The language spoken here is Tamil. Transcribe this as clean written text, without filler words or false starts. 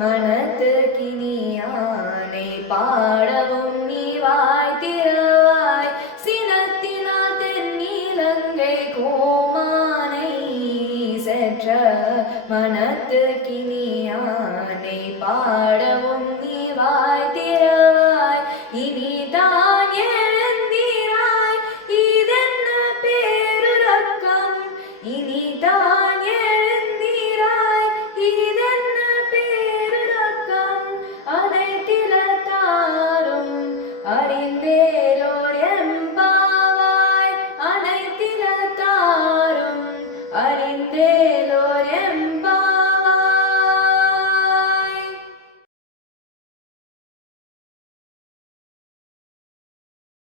மனத்துக்கினியானை பாடவும் நீ வாய் திறவாய் சினத்தினால் தென்னிலங்கை கோமானை செற்ற மனத்துக்கினியானை பாடவும் நீ வாய் திறவாய் இனிதான் எழுந்திராய் இதென்ன பேருறக்கம் இனி